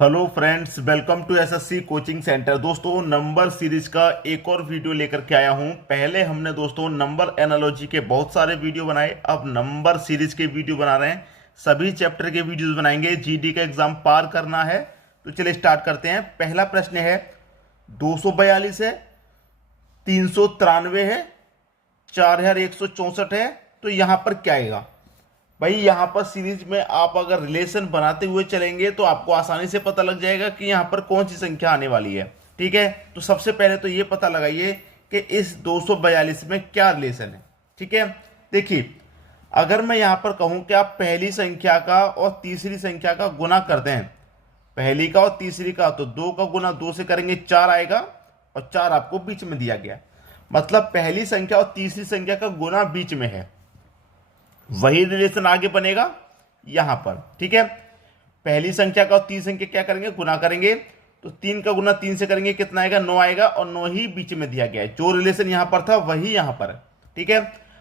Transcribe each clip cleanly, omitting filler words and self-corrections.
Hello friends, welcome to SSC coaching centre. दोस्तों, number series का एक और वीडियो लेकर के आया हूं। पहले हमने दोस्तों नंबर एनालॉजी के बहुत सारे वीडियो बनाए, अब नंबर सीरीज के वीडियो बना रहे हैं। सभी चैप्टर के वीडियोस बनाएंगे। जीडी का एग्जाम पार करना है तो चलिए स्टार्ट करते हैं। पहला प्रश्न है 242 है, 393 है, 4164 है, तो यहां पर क्या आएगा भाई? यहां पर सीरीज में आप अगर रिलेशन बनाते हुए चलेंगे तो आपको आसानी से पता लग जाएगा कि यहां पर कौन सी संख्या आने वाली है। ठीक है, तो सबसे पहले तो ये पता लगाइए कि इस 242 में क्या रिलेशन है। ठीक है, देखिए, अगर मैं यहां पर कहूं कि आप पहली संख्या का और तीसरी संख्या का गुना करते हैं, पहली का और तीसरी का, तो 2 का गुना 2 से करेंगे 4 आएगा, और 4 आपको बीच में दिया गया। मतलब पहली संख्या और तीसरी संख्या का गुना बीच में है, वही रिलेशन आगे बनेगा यहां पर। ठीक है, पहली संख्या का और तीसरी संख्या क्या करेंगे? गुना करेंगे, तो 3 का गुना 3 से करेंगे, कितना आएगा? 9 आएगा, और 9 ही बीच में दिया गया है। जो रिलेशन यहां पर था वही यहां पर है। ठीक है,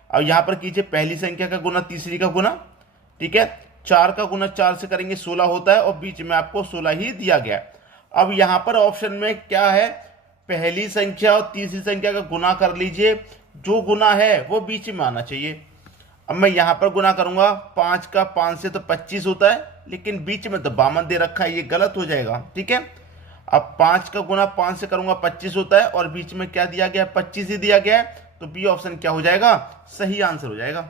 अब यहां पर कीजिए पहली संख्या का गुना तीसरी का गुना। ठीक है, 4 का गुना 4 से करेंगे 16 होता है, और बीच में आपको 16 ही दिया गया है। अब यहां पर ऑप्शन में क्या है? पहली संख्या और तीसरी संख्या का गुना कर लीजिए, जो गुना है वो बीच में आना चाहिए। अब मैं यहां पर गुना करूंगा, 5 का 5 से तो 25 होता है, लेकिन बीच में तो 52 दे रखा है, ये गलत हो जाएगा। ठीक है, अब 5 का गुना 5 से करूंगा 25 होता है, और बीच में क्या दिया गया है? 25 ही दिया गया है, तो बी ऑप्शन क्या हो जाएगा? सही आंसर हो जाएगा।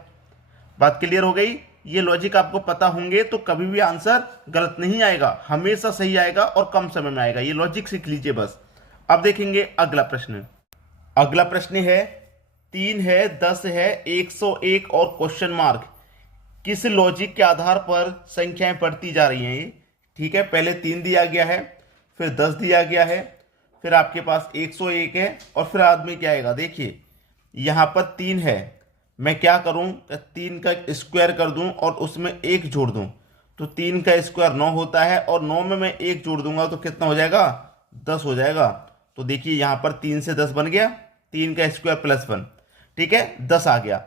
बात क्लियर हो गई? ये लॉजिक आपको पता होंगे तो कभी भी आंसर गलत नहीं आएगा, हमेशा सही आएगा और कम समय में आएगा। ये लॉजिक सीख लीजिए बस। अब देखेंगे अगला प्रश्न। अगला प्रश्न है 3 है, 10 है, 101 और क्वेश्चन मार्क। किस लॉजिक के आधार पर संख्याएं बढ़ती जा रही हैं ये? ठीक है, पहले 3 दिया गया है, फिर 10 दिया गया है, फिर आपके पास 101 है, और फिर आदमी क्या आएगा? देखिए, यहां पर 3 है, मैं क्या करूं? 3 का स्क्वायर कर दूं और उसमें 1 जोड़ दूं, तो 3 का स्क्वायर 9 होता है, और 9 में मैं 1 जोड़ दूंगा तो कितना हो जाएगा? 10 हो जाएगा। तो देखिए यहां पर 3 से 10 बन गया, 3 का स्क्वायर प्लस 1। ठीक है, 10 आ गया।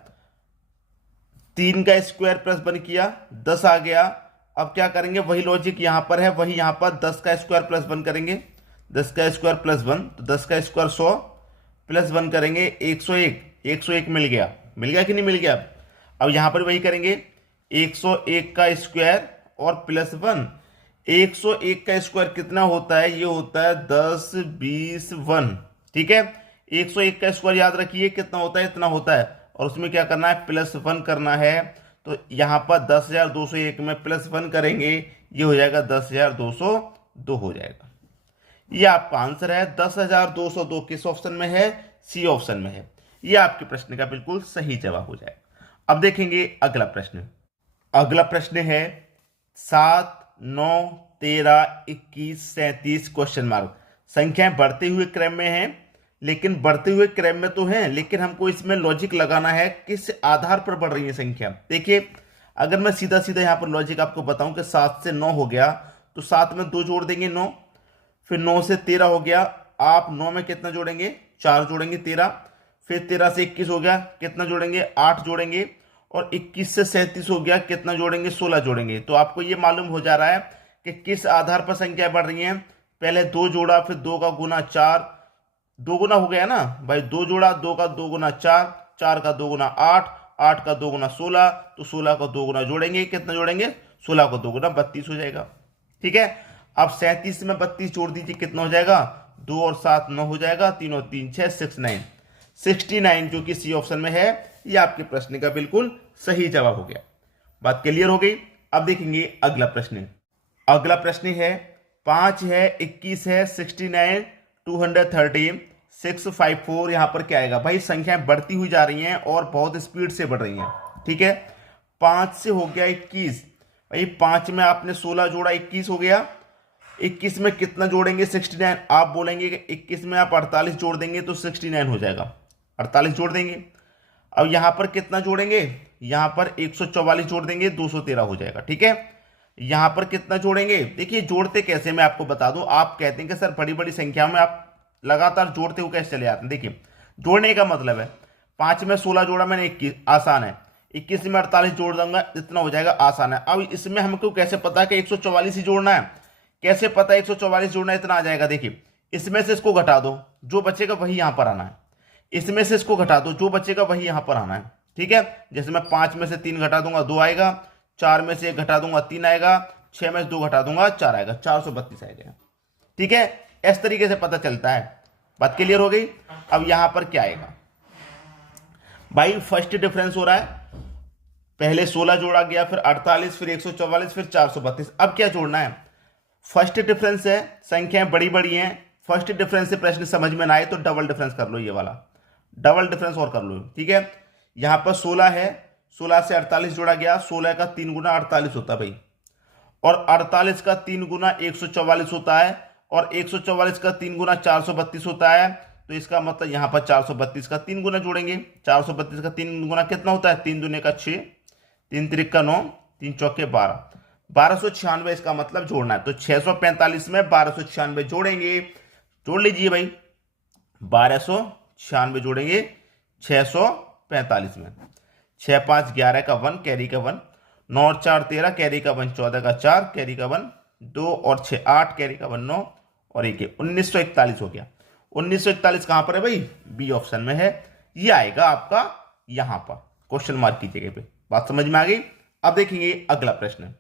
3 का स्क्वायर प्लस 1 किया, 10 आ गया। अब क्या करेंगे? वही लॉजिक यहां पर है, वही यहां पर 10 का स्क्वायर प्लस 1 करेंगे। 10 का स्क्वायर प्लस 1, तो 10 का स्क्वायर 100 प्लस 1 करेंगे 101। 101 मिल गया, मिल गया कि नहीं मिल गया? अब यहां पर वही करेंगे, 101 का स्क्वायर और प्लस 1। 101 का स्क्वायर कितना होता है? ये होता है 10, 20, 1। ठीक है, 101 का स्क्वायर याद रखिए कितना होता है? इतना होता है, और उसमें क्या करना है? प्लस 1 करना है। तो यहां पर 10,201 में प्लस 1 करेंगे, ये हो जाएगा 10,202 हो जाएगा। ये आपका आंसर है। 10,202 किस ऑप्शन में है? सी ऑप्शन में है। ये आपके प्रश्न का बिल्कुल सही जवाब हो जाएगा। अब देखेंगे अगला प्रश्न। अगला प्रश्न है 7, 9, 13, 21, 37 क्वेश्चन मार्क। संख्याएं बढ़ते हुए क्रम में हैं, लेकिन बढ़ते हुए क्रम में तो हैं, लेकिन हमको इसमें लॉजिक लगाना है, किस आधार पर बढ़ रही है संख्या। देखिए, अगर मैं सीधा सीधा यहां पर लॉजिक आपको बताऊं कि 7 से 9 हो गया, तो 7 में 2 जोड़ देंगे 9, फिर 9 से 13 हो गया, आप 9 में कितना जोड़ेंगे? 4 जोड़ेंगे 13, फिर 13 से 21 हो गया, कितना जोड़ेंगे? 8 जोड़ेंगे, और 21 से 37 हो गया, कितना जोड़ेंगे? 16 जोड़ेंगे। तो आपको यह मालूम हो जा रहा है कि किस आधार पर संख्या बढ़ रही है। पहले 2 जोड़ा, फिर 2 का गुना 4, 2 गुना हो गया ना भाई, 2 जोड़ा, 2 का 2 गुना 4, 4 का 2 गुना 8, 8 का 2 गुना 16, तो 16 का 2 गुना जोड़ेंगे, कितना जोड़ेंगे? 16 का 2 गुना 32 हो जाएगा। ठीक है, अब 37 में 32 जोड़ दीजिए, कितना हो जाएगा? 2 और 7 9 हो जाएगा, 3 और 3 6, 69। 69 जो कि सी ऑप्शन में है। ये आपके प्रश्न का बिल्कुल सही जवाब हो गया। बात क्लियर हो गई? अब देखेंगे अगला प्रश्न। अगला प्रश्न है 5 है, 21 है, 69, 213, 654। यहां पर क्या आएगा भाई? संख्याएं बढ़ती हुई जा रही हैं और बहुत स्पीड से बढ़ रही हैं। ठीक है, 5 से हो गया 21, भाई 5 में आपने 16 जोड़ा, 21 हो गया। 21 में कितना जोड़ेंगे? 69। आप बोलेंगे कि 21 में आप 48 जोड़ देंगे तो 69 हो जाएगा, 48 जोड़ देंगे। अब यहां पर कितना जोड़ेंगे? यहां पर 144 जोड़ देंगे, 213 हो जाएगा। ठीक है, यहां पर कितना जोड़ेंगे? देखिए, जोड़ते कैसे मैं आपको बता दूं। आप कहते हैं कि सर बड़ी बड़ी संख्या में आप लगातार जोड़ते हुए कैसे चले जाते हैं। देखिए, जोड़ने का मतलब है 5 में 16 जोड़ा मैंने, 21 आसान है। 21 में 48 जोड़ दूंगा, इतना हो जाएगा, आसान है। अब इसमें हमको कैसे पता है कि 144 ही जोड़ना है? कैसे पता 144 जोड़ना इतना आ जाएगा? देखिए, इसमें से इसको घटा दो, जो बचेगा वही यहां पर आना है। इसमें से इसको घटा दो, जो बचेगा वही यहां पर आना है। ठीक है, जैसे मैं 5 में से 3 घटा दूंगा 2 आएगा, 4 में से 1 घटा दूंगा 3 आएगा, 6 में से 2 घटा दूंगा 4 आएगा, 432 आएगा। ठीक है, इस तरीके से पता चलता है। बात क्लियर हो गई? अब यहां पर क्या आएगा भाई? फर्स्ट डिफरेंस हो रहा है, पहले 16 जोड़ा गया, फिर 48, फिर 144, फिर 432। अब क्या जोड़ना है? फर्स्ट डिफरेंस है, संख्याएं बड़ी बड़ी हैं। फर्स्ट डिफरेंस से प्रश्न समझ में ना आए तो डबल डिफरेंस कर लो, ये वाला डबल डिफरेंस और कर लो। ठीक है, यहां पर 16 है, 16 से 48 जोड़ा गया, 16 का 3 गुना 48 होता है भाई, और 48 का 3 गुना 144 होता है, और 144 का 3 गुना 432 होता है। तो इसका मतलब यहां पर 432 का 3 गुना जोड़ेंगे। 432 का 3 गुना कितना होता है? 3 दूने का 6, 3 त्रिक का 9, 3 चौके 12, 1296 इसका मतलब जोड़ना है। तो 645 में 1296 जोड़ेंगे। जोड़ लीजिए भाई, 1296 जोड़ेंगे 645 में। 6 5 11 का 1, कैरी का 1, 9 और 4 13, कैरी का 1 14 का 4, कैरी का 1 2 और 6 8, कैरी का 1 9 और 1 1941 हो गया। 1941 कहां पर है भाई? बी ऑप्शन में है। ये आएगा आपका यहां पर क्वेश्चन मार्क की जगह पे। बात समझ में आ गई? अब देखेंगे अगला प्रश्न।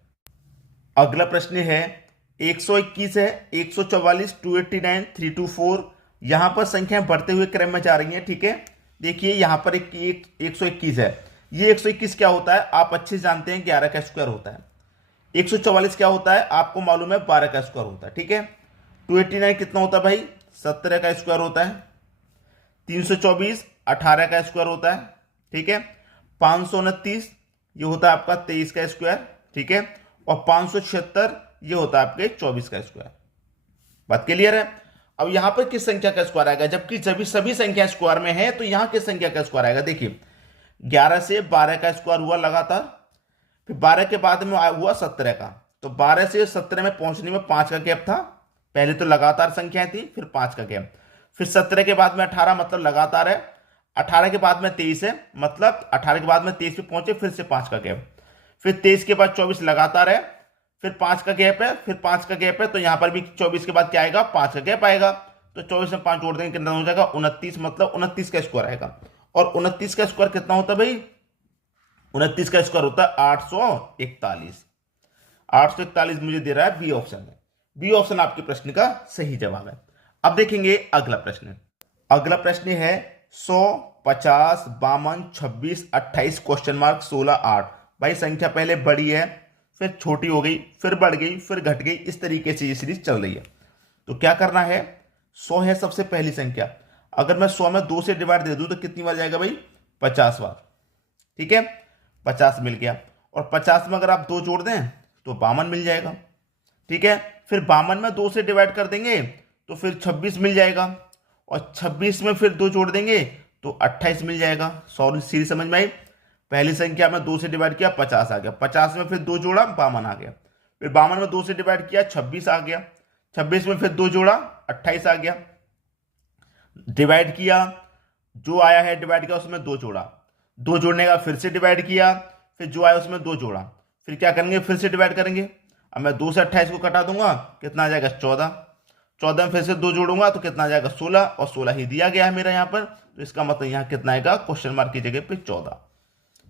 अगला प्रश्न है 121 है, 144, 289, 324। यहां पर संख्याएं बढ़ते हुए क्रम में जा रही हैं। ठीक है, देखिए यहां पर एक 121 है। ये 121 क्या होता है आप अच्छे जानते हैं, 11 का स्क्वायर होता है। 144 क्या होता है आपको मालूम है, 12 का स्क्वायर होता है। ठीक है, 289 कितना होता है भाई? 17 का स्क्वायर होता है। 324 18 का स्क्वायर होता है। ठीक है, 529 ये होता है आपका 23 का स्क्वायर। ठीक है, और 576 ये होता है आपके 24 का स्क्वायर। बात क्लियर है? अब यहां पर किस संख्या का स्क्वायर आएगा? जबकि जब सभी संख्या स्क्वायर में है तो यहां किस संख्या का स्क्वायर आएगा? देखिए 11 से 12 का स्क्वायर हुआ लगातार, फिर 12 के बाद में हुआ 17 का। तो 12 से 17 में पहुंचने में 5 का गैप था। पहले तो लगातार संख्याएं थी, फिर 5 का गैप, फिर 17 के बाद में 18 मतलब लगातार है, 18 के बाद में 23 है मतलब 18 के बाद में 23 पे पहुंचे, फिर से 5 का गैप, फिर 23 के बाद 24 लगातार है, फिर 5 का गैप है, फिर 5 का गैप है। तो यहां पर भी 24 के बाद क्या आएगा? 5 का गैप आएगा। तो 24 में 5 जोड़ देंगे कितना हो जाएगा? 29, मतलब 29 का स्क्वायर आएगा। और 29 का स्क्वायर कितना होता है भाई? 29 का स्क्वायर होता है 841। 841 मुझे दे रहा है बी ऑप्शन में। बी ऑप्शन आपके प्रश्न का सही जवाब है। अब देखेंगे अगला प्रश्न। अगला प्रश्न है 100, 50, 52, 26, 28 क्वेश्चन मार्क 16 8। भाई संख्या पहले बड़ी है, फिर छोटी हो गई, फिर बढ़ गई, फिर घट गई, इस तरीके से ये सीरीज चल रही है। तो क्या करना है? 100 है सबसे पहली संख्या। अगर मैं 100 में 2 से डिवाइड दे दूं तो कितनी बार जाएगा भाई? 50 बार। ठीक है, 50 मिल गया। और 50 में अगर आप 2 जोड़ दें तो 52 मिल जाएगा। ठीक है, फिर 52 में 2 से डिवाइड कर देंगे तो फिर 26 मिल जाएगा, और 26 में फिर 2 जोड़ देंगे तो 28 मिल जाएगा। सॉरी, सीरीज समझ में आई? पहली संख्या में 2 से डिवाइड किया 50 आ गया, 50 में फिर 2 जोड़ा 52 आ गया, फिर 52 में 2 से डिवाइड किया 26 आ गया, 26 में फिर 2 जोड़ा 28 आ गया। डिवाइड किया, जो आया है डिवाइड किया उसमें 2 जोड़ा, 2 जोड़ने का फिर से डिवाइड किया, फिर जो आया उसमें 2 जोड़ा, फिर क्या करेंगे? फिर से डिवाइड करेंगे। अब मैं 2 से 28 को कटा दूंगा, कितना आ जाएगा? 14। 14 में फिर से 2 जोड़ूंगा तो कितना आ जाएगा? 16, और 16 ही दिया गया है मेरा यहाँ पर। तो इसका मतलब यहाँ कितना आएगा? क्वेश्चन मार्क की जगह पे 14।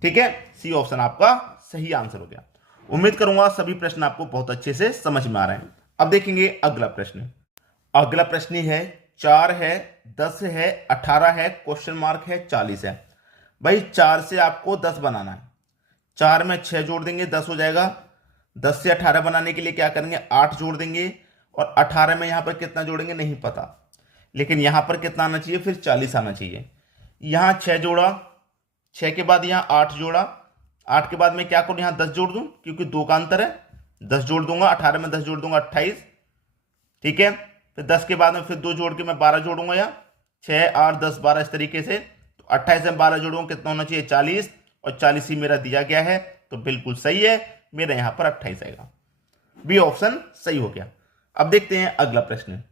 ठीक है, सी ऑप्शन आपका सही आंसर हो गया। उम्मीद करूंगा सभी प्रश्न आपको बहुत अच्छे से समझ में आ रहे हैं। अब देखेंगे अगला प्रश्न। अगला प्रश्न है 4 है, 10 है, 18 है, क्वेश्चन मार्क है 40 है। भाई 4 से आपको 10 बनाना है। 4 में 6 जोड़ देंगे 10 हो जाएगा। 10 से 18 बनाने के लिए क्या करेंगे? 8 जोड़ देंगे, और 18 में यहां पर कितना जोड़ेंगे नहीं पता, लेकिन यहां पर कितना आना चाहिए? फिर 40 आना चाहिए। यहां 6 जोड़ा, 6 के बाद यहां 8 जोड़ा, 8 के बाद में क्या करूं? यहां 10 जोड़ दूं क्योंकि 2 का अंतर है। 10 जोड़ दूंगा, 18 में 10 जोड़ दूंगा 28। ठीक है, फिर 10 के बाद में फिर 2 जोड़ के मैं 12 जोड़ूंगा, यहाँ 6 8 10 12 इस तरीके से। तो 28 में 12 जोड़ूंगा कितना होना चाहिए? 40, और 40 ही मेरा दिया गया है, तो बिल्कुल सही है, मेरा यहां पर 28 आएगा। बी ऑप्शन सही हो गया। अब देखते हैं अगला प्रश्न।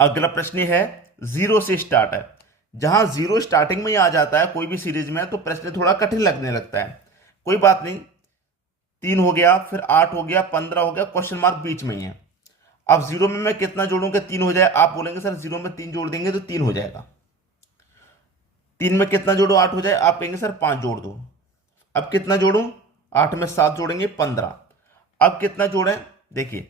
अगला प्रश्न है 0 से स्टार्ट है। जहां 0 स्टार्टिंग में ही आ जाता है कोई भी सीरीज में तो प्रश्न थोड़ा कठिन लगने लगता है। कोई बात नहीं, 3 हो गया, फिर 8 हो गया, 15 हो गया, क्वेश्चन मार्क बीच में ही है। अब 0 में मैं कितना जोड़ूं कि 3 हो जाए? आप बोलेंगे सर 0 में 3 जोड़ देंगे तो 3 हो जाएगा। 3 में कितना जोड़ो 8 हो जाए? आप कहेंगे सर 5 जोड़ दो। अब कितना जोड़ूं? 8 में 7 जोड़ेंगे 15। अब कितना जोड़ें? देखिए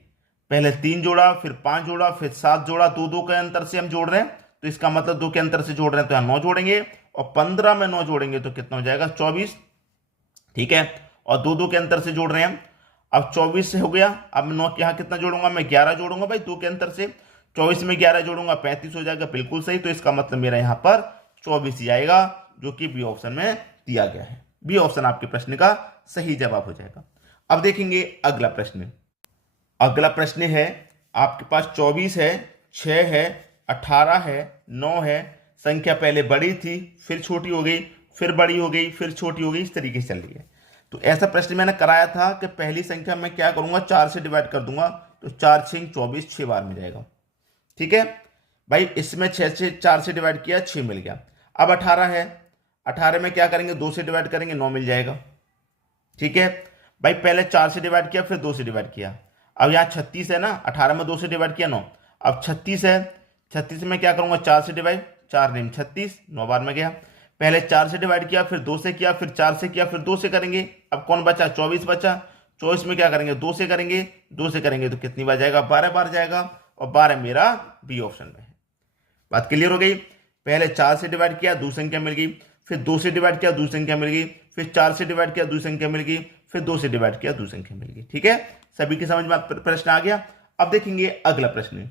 पहले 3 जोड़ा, फिर 5 जोड़ा, फिर 7 जोड़ा, 2 के अंतर से हम जोड़ रहे हैं, तो इसका मतलब 2 के अंतर से जोड़ रहे हैं तो यहाँ 9 जोड़ेंगे, और 15 में 9 जोड़ेंगे तो कितना हो जाएगा? 24। ठीक है, और 2 के अंतर से जोड़ रहे हैं। अब 24 से हो गया। अब मैं 9 के यहाँ कितना जोड़ूंगा? मैं 11 जोड़ूंगा भाई 2 के अंतर से। 24 में 11 जोड़ूंगा 35 हो जाएगा, बिल्कुल सही। तो इसका मतलब मेरा यहाँ पर 24 ही आएगा, जो कि बी ऑप्शन में दिया गया है। बी ऑप्शन आपके प्रश्न का सही जवाब हो जाएगा। अब देखेंगे अगला प्रश्न। अगला प्रश्न है, आपके पास 24 है, 6 है, 18 है, 9 है। संख्या पहले बड़ी थी, फिर छोटी हो गई, फिर बड़ी हो गई, फिर छोटी हो गई, इस तरीके से चल रही है। तो ऐसा प्रश्न मैंने कराया था कि पहली संख्या मैं क्या करूंगा? 4 से डिवाइड कर दूंगा, तो 4 6 24, 6 बार में जाएगा। ठीक है भाई, इसमें 6 से 4 से डिवाइड किया, 6 मिल गया। अब 18 है, 18 में क्या करेंगे? 2 से डिवाइड करेंगे, 9 मिल जाएगा। ठीक है भाई, पहले 4 से डिवाइड किया, फिर 2 से डिवाइड किया। अब यहाँ 36 है ना, 18 में 2 से डिवाइड किया 9। अब 36 है, 36 में क्या करूंगा? 4 से डिवाइड, 4 नहीं 36, 9 बार में गया। पहले 4 से डिवाइड किया, फिर 2 से किया, फिर 4 से किया, फिर 2 से करेंगे। अब कौन बचा? 24 बचा। 24 में क्या करेंगे? 2 से करेंगे। 2 से करेंगे तो कितनी बार जाएगा? 12 बार जाएगा, और 12 मेरा बी ऑप्शन में है। बात क्लियर हो गई? पहले 4 से डिवाइड किया, दूसरी संख्या मिल गई, फिर 2 से डिवाइड किया, दूसरी संख्या मिल गई, फिर 4 से डिवाइड किया, दूसरी संख्या मिल गई, फिर 2 से डिवाइड किया, दूसरी संख्या मिल गई। ठीक है, सभी की समझ में प्रश्न आ गया। अब देखेंगे अगला प्रश्न।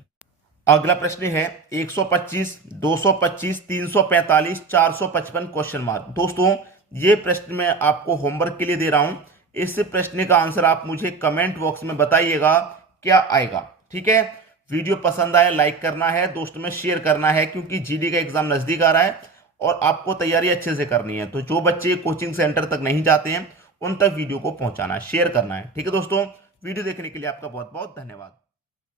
अगला प्रश्न है 125, 225, 345, 455 क्वेश्चन मार्क। दोस्तों ये प्रश्न मैं आपको होमवर्क के लिए दे रहा हूं। इस प्रश्न का आंसर आप मुझे कमेंट बॉक्स में बताइएगा क्या आएगा। ठीक है, वीडियो पसंद आए लाइक करना है, दोस्तों में शेयर करना है, क्योंकि जीडी का एग्जाम नजदीक आ रहा है और आपको तैयारी अच्छे से करनी है। तो जो बच्चे कोचिंग सेंटर तक नहीं जाते हैं उन तक वीडियो को पहुंचाना है, शेयर करना है। ठीक है दोस्तों, वीडियो देखने के लिए आपका बहुत बहुत धन्यवाद।